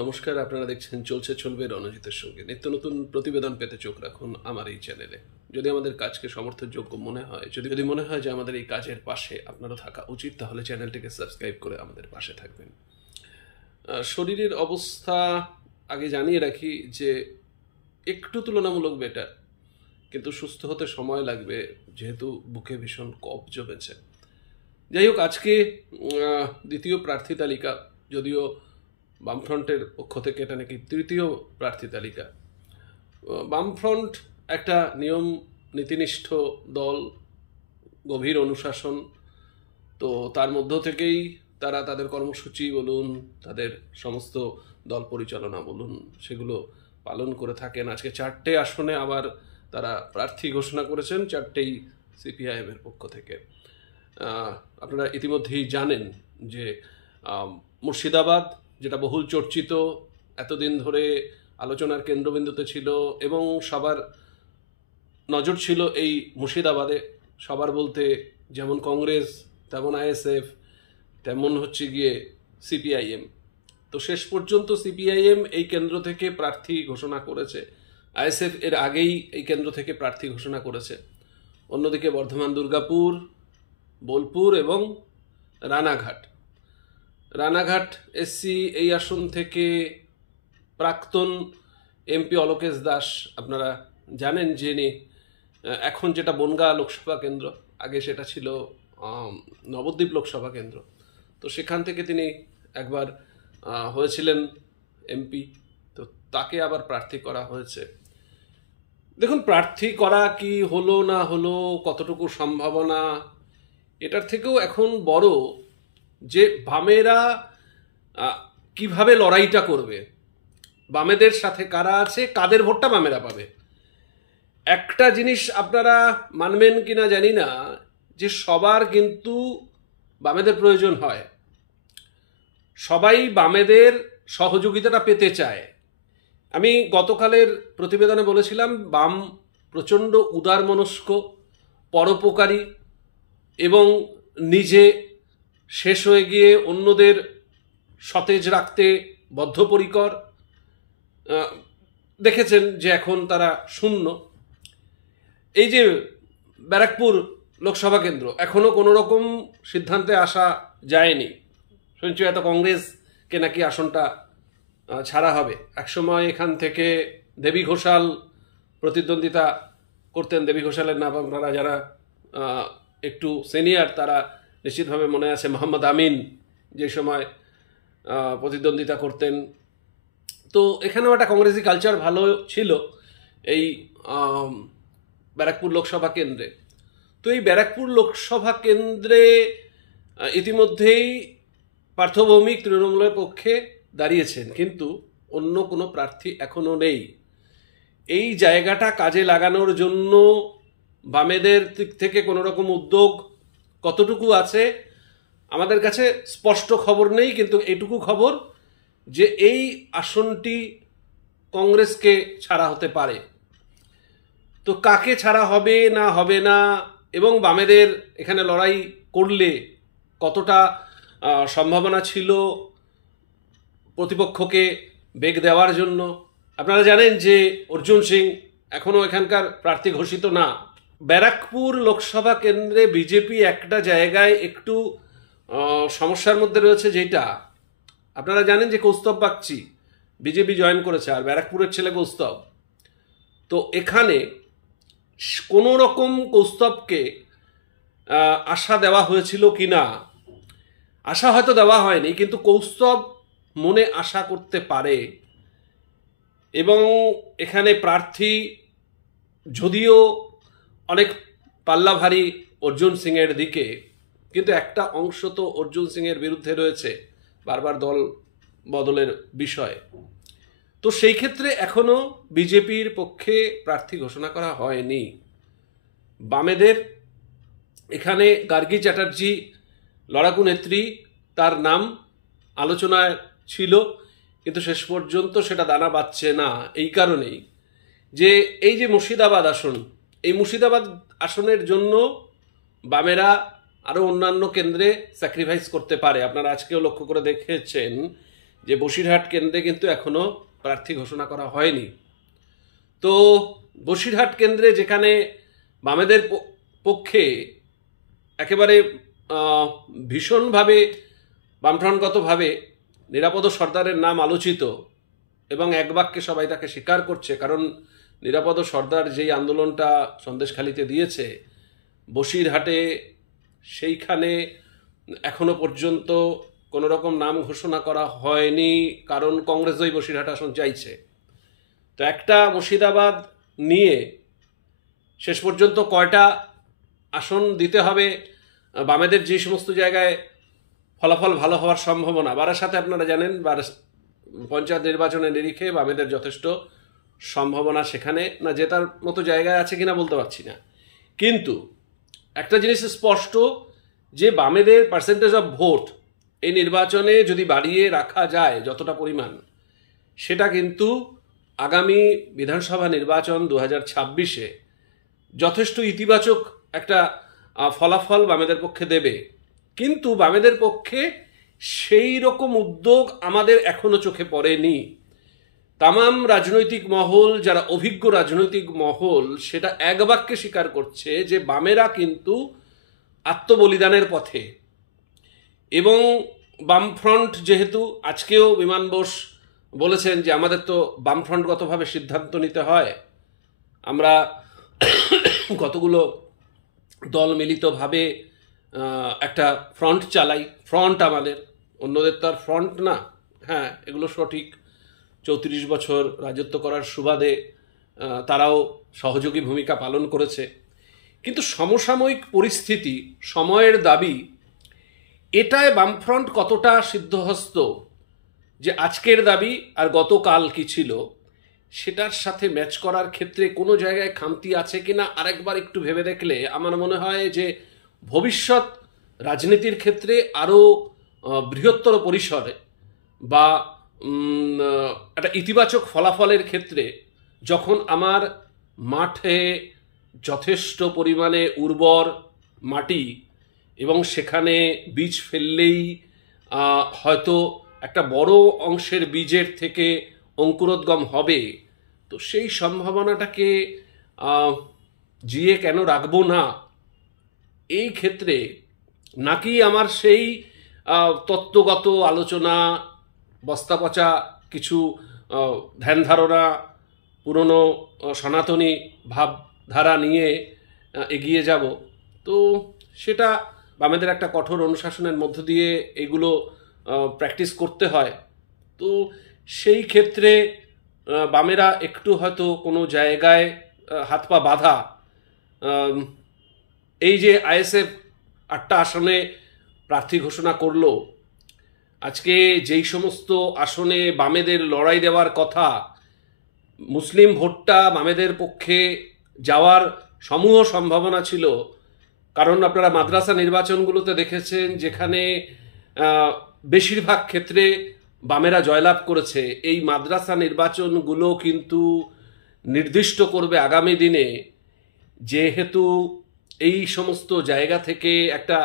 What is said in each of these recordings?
নমস্কার, আপনারা দেখছেন চলছে চলবে রণজিতের সঙ্গে। নিত্য নতুন প্রতিবেদন পেতে চোখ রাখুন আমার এই চ্যানেলে। যদি আমাদের কাজকে সমর্থনযোগ্য মনে হয়, যদি মনে হয় যে আমাদের এই কাজের পাশে আপনারও থাকা উচিত, তাহলে চ্যানেলটিকে সাবস্ক্রাইব করে আমাদের পাশে থাকবেন। শরীরের অবস্থা আগে জানিয়ে রাখি যে একটু তুলনামূলক বেটার, কিন্তু সুস্থ হতে সময় লাগবে, যেহেতু বুকে ভীষণ কফ জমেছে। যাই হোক, আজকে দ্বিতীয় প্রার্থী তালিকা, যদিও বামফ্রন্টের পক্ষ থেকে এটা নাকি তৃতীয় প্রার্থী তালিকা। বামফ্রন্ট একটা নিয়ম নীতিনিষ্ঠ দল, গভীর অনুশাসন, তো তার মধ্য থেকেই তারা তাদের কর্মসূচি বলুন, তাদের সমস্ত দল পরিচালনা বলুন, সেগুলো পালন করে থাকেন। আজকে 4টে আসনে আবার তারা প্রার্থী ঘোষণা করেছেন, 4টেই সিপিআইএমের পক্ষ থেকে। আপনারা ইতিমধ্যেই জানেন যে মুর্শিদাবাদ, যেটা বহুল চর্চিত, এতদিন ধরে আলোচনার কেন্দ্রবিন্দুতে ছিল এবং সবার নজর ছিল এই মুর্শিদাবাদে। সবার বলতে যেমন কংগ্রেস, তেমন আইএসএফ, তেমন হচ্ছে গিয়ে সিপিআইএম। তো শেষ পর্যন্ত সিপিআইএম এই কেন্দ্র থেকে প্রার্থী ঘোষণা করেছে, আইএসএফ এর আগেই এই কেন্দ্র থেকে প্রার্থী ঘোষণা করেছে। অন্যদিকে বর্ধমান, দুর্গাপুর, বোলপুর এবং রানাঘাট এসসি এই আসন থেকে প্রাক্তন এমপি অলোকেশ দাস, আপনারা জানেন, যিনি এখন যেটা বনগাঁ লোকসভা কেন্দ্র, আগে সেটা ছিল নবদ্বীপ লোকসভা কেন্দ্র। তো সেখান থেকে তিনি একবার হয়েছিলেন এমপি, তো তাকে আবার প্রার্থী করা হয়েছে। দেখুন, প্রার্থী করা কি হলো না হলো, কতটুকু সম্ভাবনা, এটার থেকেও এখন বড় যে বামেরা কিভাবে লড়াইটা করবে, বামেদের সাথে কারা আছে, কাদের ভোটটা বামেরা পাবে। একটা জিনিস আপনারা মানবেন কিনা জানি না, যে সবার কিন্তু বামেদের প্রয়োজন হয়, সবাই বামেদের সহযোগিতাটা পেতে চায়। আমি গতকালের প্রতিবেদনে বলেছিলাম, বাম প্রচণ্ড উদারমনস্ক, পরোপকারী এবং নিজে শেষ হয়ে গিয়ে অন্যদের সতেজ রাখতে বদ্ধপরিকর। দেখেছেন যে এখন তারা শূন্য। এই যে ব্যারাকপুর লোকসভা কেন্দ্র, এখনো কোনো রকম সিদ্ধান্তে আসা যায়নি। শুনছি এত কংগ্রেসকে নাকি আসনটা ছাড়া হবে। একসময় এখান থেকে দেবী ঘোষাল প্রতিদ্বন্দ্বিতা করতেন। দেবী ঘোষালের নাম আপনারা যারা একটু সিনিয়র তারা নিশ্চিতভাবে মনে আছে। মোহাম্মদ আমিন যে সময় প্রতিদ্বন্দ্বিতা করতেন। তো এখানেও একটা কংগ্রেসি কালচার ভালো ছিল এই ব্যারাকপুর লোকসভা কেন্দ্রে। তো এই ব্যারাকপুর লোকসভা কেন্দ্রে ইতিমধ্যেই পার্থ ভৌমিক তৃণমূলের পক্ষে দাঁড়িয়েছেন, কিন্তু অন্য কোনো প্রার্থী এখনও নেই। এই জায়গাটা কাজে লাগানোর জন্য বামেদের দিক থেকে কোনো রকম উদ্যোগ কতটুকু আছে আমাদের কাছে স্পষ্ট খবর নেই, কিন্তু এইটুকু খবর যে এই আসনটি কংগ্রেসকে ছাড়া হতে পারে। তো কাকে ছাড়া হবে না এবং বামেদের এখানে লড়াই করলে কতটা সম্ভাবনা ছিল প্রতিপক্ষকে বেগ দেওয়ার জন্য। আপনারা জানেন যে অর্জুন সিং এখনও এখানকার প্রার্থী ঘোষিত না। ব্যারাকপুর লোকসভা কেন্দ্রে বিজেপি একটা জায়গায় একটু সমস্যার মধ্যে রয়েছে, যেটা আপনারা জানেন যে কৌস্তব বাগচি বিজেপি জয়েন করেছে, আর ব্যারাকপুরের ছেলে কৌস্তব। তো এখানে কোনো রকম কৌস্তবকে আশা দেওয়া হয়েছিল কি না, আশা হয়তো দেওয়া হয়নি, কিন্তু কৌস্তব মনে আশা করতে পারে। এবং এখানে প্রার্থী যদিও অনেক পাল্লা ভারী অর্জুন সিংয়ের দিকে, কিন্তু একটা অংশ তো অর্জুন সিংয়ের বিরুদ্ধে রয়েছে, বারবার দল বদলের বিষয়। তো সেই ক্ষেত্রে এখনো বিজেপির পক্ষে প্রার্থী ঘোষণা করা হয়নি। বামেদের এখানে গার্গী চ্যাটার্জি লড়াকু নেত্রী, তার নাম আলোচনায় ছিল, কিন্তু শেষ পর্যন্ত সেটা দানা বাঁধছে না। এই কারণেই যে এই যে মুর্শিদাবাদ আসন, এই মুর্শিদাবাদ আসনের জন্য বামেরা আরও অন্যান্য কেন্দ্রে স্যাক্রিফাইস করতে পারে। আপনারা আজকেও লক্ষ্য করে দেখেছেন যে বসিরহাট কেন্দ্রে কিন্তু এখনও প্রার্থী ঘোষণা করা হয়নি। তো বসিরহাট কেন্দ্রে যেখানে বামেদের পক্ষে একেবারে ভীষণভাবে বামফ্রন্টগতভাবে নিরাপদ সর্দারের নাম আলোচিত এবং এক বাক্যে সবাই তাকে স্বীকার করছে, কারণ নিরাপদ সর্দার যেই আন্দোলনটা সন্দেশখালিতে দিয়েছে, বসিরহাটে সেইখানে এখনো পর্যন্ত কোনো রকম নাম ঘোষণা করা হয়নি, কারণ কংগ্রেস ওই বসিরহাট আসন চাইছে। তো একটা মুর্শিদাবাদ নিয়ে শেষ পর্যন্ত কয়টা আসন দিতে হবে, বামেদের যে সমস্ত জায়গায় ফলাফল ভালো হওয়ার সম্ভাবনা, বারাসাতে আপনারা জানেন পঞ্চায়েত নির্বাচনের নিরিখে বামেদের যথেষ্ট সম্ভাবনা সেখানে না জেতার মতো জায়গায় আছে কিনা বলতে পারছি না, কিন্তু একটা জিনিস স্পষ্ট যে বামেদের পার্সেন্টেজ অফ ভোট এই নির্বাচনে যদি বাড়িয়ে রাখা যায় যতটা পরিমাণ, সেটা কিন্তু আগামী বিধানসভা নির্বাচন 2026-এ যথেষ্ট ইতিবাচক একটা ফলাফল বামেদের পক্ষে দেবে। কিন্তু বামেদের পক্ষে সেই রকম উদ্যোগ আমাদের এখনো চোখে পড়েনি। তামাম রাজনৈতিক মহল, যারা অভিজ্ঞ রাজনৈতিক মহল, সেটা এক বাক্যে স্বীকার করছে যে বামেরা কিন্তু আত্মবলিদানের পথে। এবং বামফ্রন্ট যেহেতু আজকেও বিমান বোস বলেছেন যে আমাদের তো বামফ্রন্টগতভাবে সিদ্ধান্ত নিতে হয়, আমরা কতগুলো দল মিলিতভাবে একটা ফ্রন্ট চালাই, ফ্রন্ট আমাদের, অন্যদের তো আর ফ্রন্ট না। হ্যাঁ, এগুলো সঠিক, 34 বছর রাজত্ব করার সুবাদে তারাও সহযোগী ভূমিকা পালন করেছে, কিন্তু সমসাময়িক পরিস্থিতি, সময়ের দাবি, এটায় বামফ্রন্ট কতটা সিদ্ধহস্ত যে আজকের দাবি আর গতকাল কি ছিল সেটার সাথে ম্যাচ করার ক্ষেত্রে কোনো জায়গায় খামতি আছে কিনা আরেকবার একটু ভেবে দেখলে আমার মনে হয় যে ভবিষ্যৎ রাজনীতির ক্ষেত্রে আরও বৃহত্তর পরিসরে বা একটা ইতিবাচক ফলাফলের ক্ষেত্রে, যখন আমার মাঠে যথেষ্ট পরিমাণে উর্বর মাটি এবং সেখানে বীজ ফেললেই হয়তো একটা বড় অংশের বীজের থেকে অঙ্কুরোদ্গম হবে, তো সেই সম্ভাবনাটাকে জিয়ে কেন রাখবো না এই ক্ষেত্রে, নাকি আমার সেই তত্ত্বগত আলোচনা, বস্তা পচা কিছু ধ্যান ধারণা, পুরনো সনাতনী ভাবধারা নিয়ে এগিয়ে যাব। তো সেটা বামেদের একটা কঠোর অনুশাসনের মধ্য দিয়ে এগুলো প্র্যাকটিস করতে হয়। তো সেই ক্ষেত্রে বামেরা একটু হয়তো কোনো জায়গায় হাত পা বাঁধা। এই যে আইএসএফ 8টা আসনে প্রার্থী ঘোষণা করলো, আজকে যেই সমস্ত আসনে বামেদের লড়াই দেওয়ার কথা, মুসলিম ভোটটা বামেদের পক্ষে যাওয়ার সমূহ সম্ভাবনা ছিল, কারণ আপনারা মাদ্রাসা নির্বাচনগুলোতে দেখেছেন যেখানে বেশিরভাগ ক্ষেত্রে বামেরা জয়লাভ করেছে। এই মাদ্রাসা নির্বাচনগুলো কিন্তু নির্দিষ্ট করবে আগামী দিনে, যেহেতু এই সমস্ত জায়গা থেকে একটা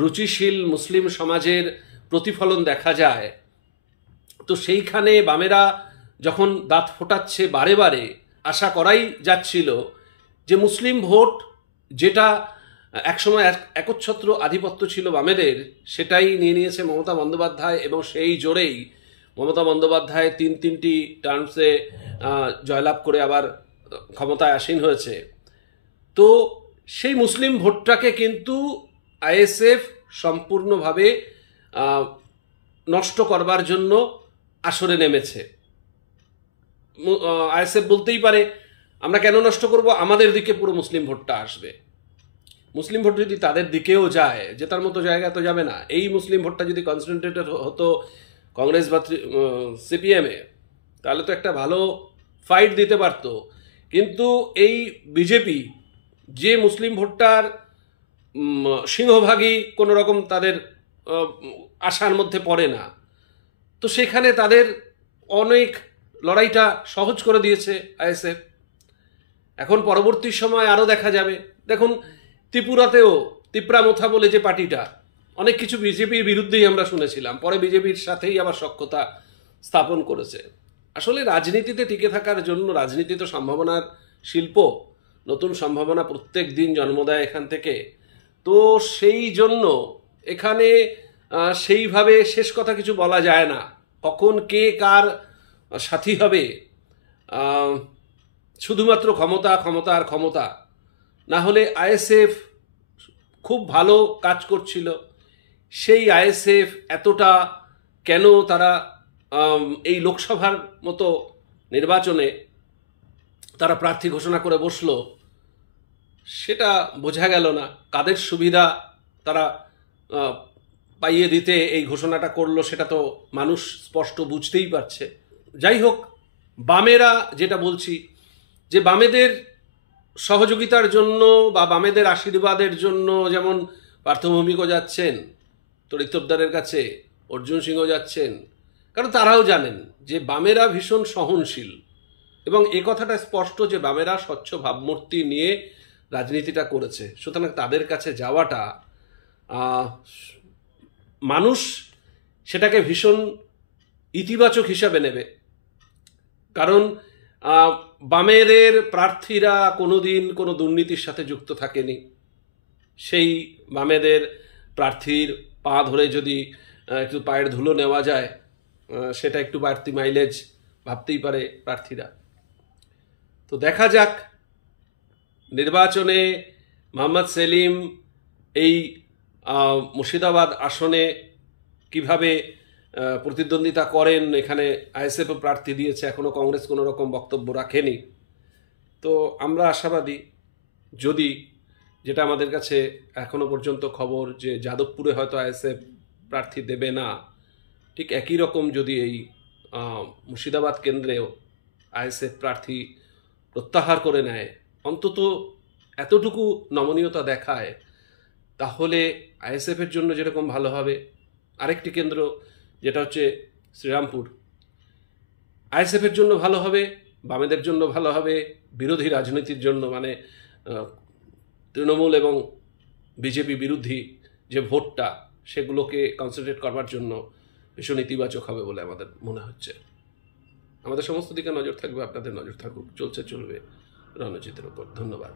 রুচিশীল মুসলিম সমাজের প্রতিফলন দেখা যায়। তো সেইখানে বামেরা যখন দাঁত ফোটাচ্ছে বারে বারে, আশা করাই যাচ্ছিল যে মুসলিম ভোট, যেটা একসময় একচ্ছত্র আধিপত্য ছিল বামেদের, সেটাই নিয়ে নিয়েছে মমতা বন্দ্যোপাধ্যায়, এবং সেই জোরেই মমতা বন্দ্যোপাধ্যায় তিনটি টার্মসে জয়লাভ করে আবার ক্ষমতায় আসীন হয়েছে। তো সেই মুসলিম ভোটটাকে কিন্তু আইএসএফ সম্পূর্ণভাবে নষ্ট করবার জন্য আসরে নেমেছে। আইএসএফ বলতেই পারে আমরা কেন নষ্ট করব, আমাদের দিকে পুরো মুসলিম ভোটটা আসবে। মুসলিম ভোট যদি তাদের দিকেও যায়, জেতার মতো জায়গা তো যাবে না। এই মুসলিম ভোটটা যদি কনসেন্ট্রেটেড হতো কংগ্রেস বা সিপিএমে, তাহলে তো একটা ভালো ফাইট দিতে পারত। কিন্তু এই বিজেপি যে মুসলিম ভোটটার সিংহভাগই কোনো রকম তাদের আশার মধ্যে পড়ে না, তো সেখানে তাদের অনেক লড়াইটা সহজ করে দিয়েছে আইএসএফ। এখন পরবর্তী সময় আরও দেখা যাবে। দেখুন ত্রিপুরাতেও তিপ্রামথা বলে যে পার্টিটা, অনেক কিছু বিজেপির বিরুদ্ধেই আমরা শুনেছিলাম, পরে বিজেপির সাথেই আবার সখ্যতা স্থাপন করেছে। আসলে রাজনীতিতে টিকে থাকার জন্য, রাজনীতি তো সম্ভাবনার শিল্প, নতুন সম্ভাবনা প্রত্যেক দিন জন্ম দেয় এখান থেকে। তো সেই জন্য এখানে সেইভাবে শেষ কথা কিছু বলা যায় না, কখন কে কার সাথী হবে। শুধুমাত্র ক্ষমতা, ক্ষমতা আর ক্ষমতা। না হলে আইএসএফ খুব ভালো কাজ করছিল, সেই আইএসএফ এতটা কেন তারা এই লোকসভার মতো নির্বাচনে তারা প্রার্থী ঘোষণা করে বসলো, সেটা বোঝা গেল না। কাদের সুবিধা তারা পাইয়ে দিতে এই ঘোষণাটা করলো সেটা তো মানুষ স্পষ্ট বুঝতেই পারছে। যাই হোক, বামেরা, যেটা বলছি যে বামেদের সহযোগিতার জন্য বা বামেদের আশীর্বাদের জন্য যেমন পার্থ ভৌমিকও যাচ্ছেন তরিতবদারের কাছে, অর্জুন সিংহ যাচ্ছেন, কারণ তারাও জানেন যে বামেরা ভীষণ সহনশীল এবং এ কথাটা স্পষ্ট যে বামেরা স্বচ্ছ ভাবমূর্তি নিয়ে রাজনীতিটা করেছে। সুতরাং তাদের কাছে যাওয়াটা মানুষ সেটাকে ভীষণ ইতিবাচক হিসাবে নেবে। কারণ বামেদের প্রার্থীরা কোনোদিন কোনো দুর্নীতির সাথে যুক্ত থাকেনি। সেই বামেদের প্রার্থীর পা ধরে যদি একটু পায়ের ধুলো নেওয়া যায়, সেটা একটু বাড়তি মাইলেজ ভাবতেই পারে প্রার্থীরা। তো দেখা যাক নির্বাচনে মোহাম্মদ সেলিম এই মুর্শিদাবাদ আসনে কিভাবে প্রতিদ্বন্দ্বিতা করেন। এখানে আইএসএফ প্রার্থী দিয়েছে, এখনও কংগ্রেস কোনো রকম বক্তব্য রাখেনি। তো আমরা আশাবাদী, যদি যেটা আমাদের কাছে এখনো পর্যন্ত খবর যে যাদবপুরে হয়তো আইএসএফ প্রার্থী দেবে না, ঠিক একই রকম যদি এই মুর্শিদাবাদ কেন্দ্রেও আইএসএফ প্রার্থী প্রত্যাহার করে নেয়, অন্তত এতটুকু নমনীয়তা দেখায়, তাহলে আইএসএফের জন্য যেরকম ভালো হবে। আরেকটি কেন্দ্র যেটা হচ্ছে শ্রীরামপুর, আইএসএফের জন্য ভালো হবে, বামেদের জন্য ভালো হবে, বিরোধী রাজনীতির জন্য, মানে তৃণমূল এবং বিজেপি বিরোধী যে ভোটটা, সেগুলোকে কনসেন্ট্রেট করবার জন্য ভীষণ ইতিবাচক হবে বলে আমাদের মনে হচ্ছে। আমাদের সমস্ত দিকে নজর থাকবে, আপনাদের নজর থাকুক, চলবে রণজিতের উপর। ধন্যবাদ।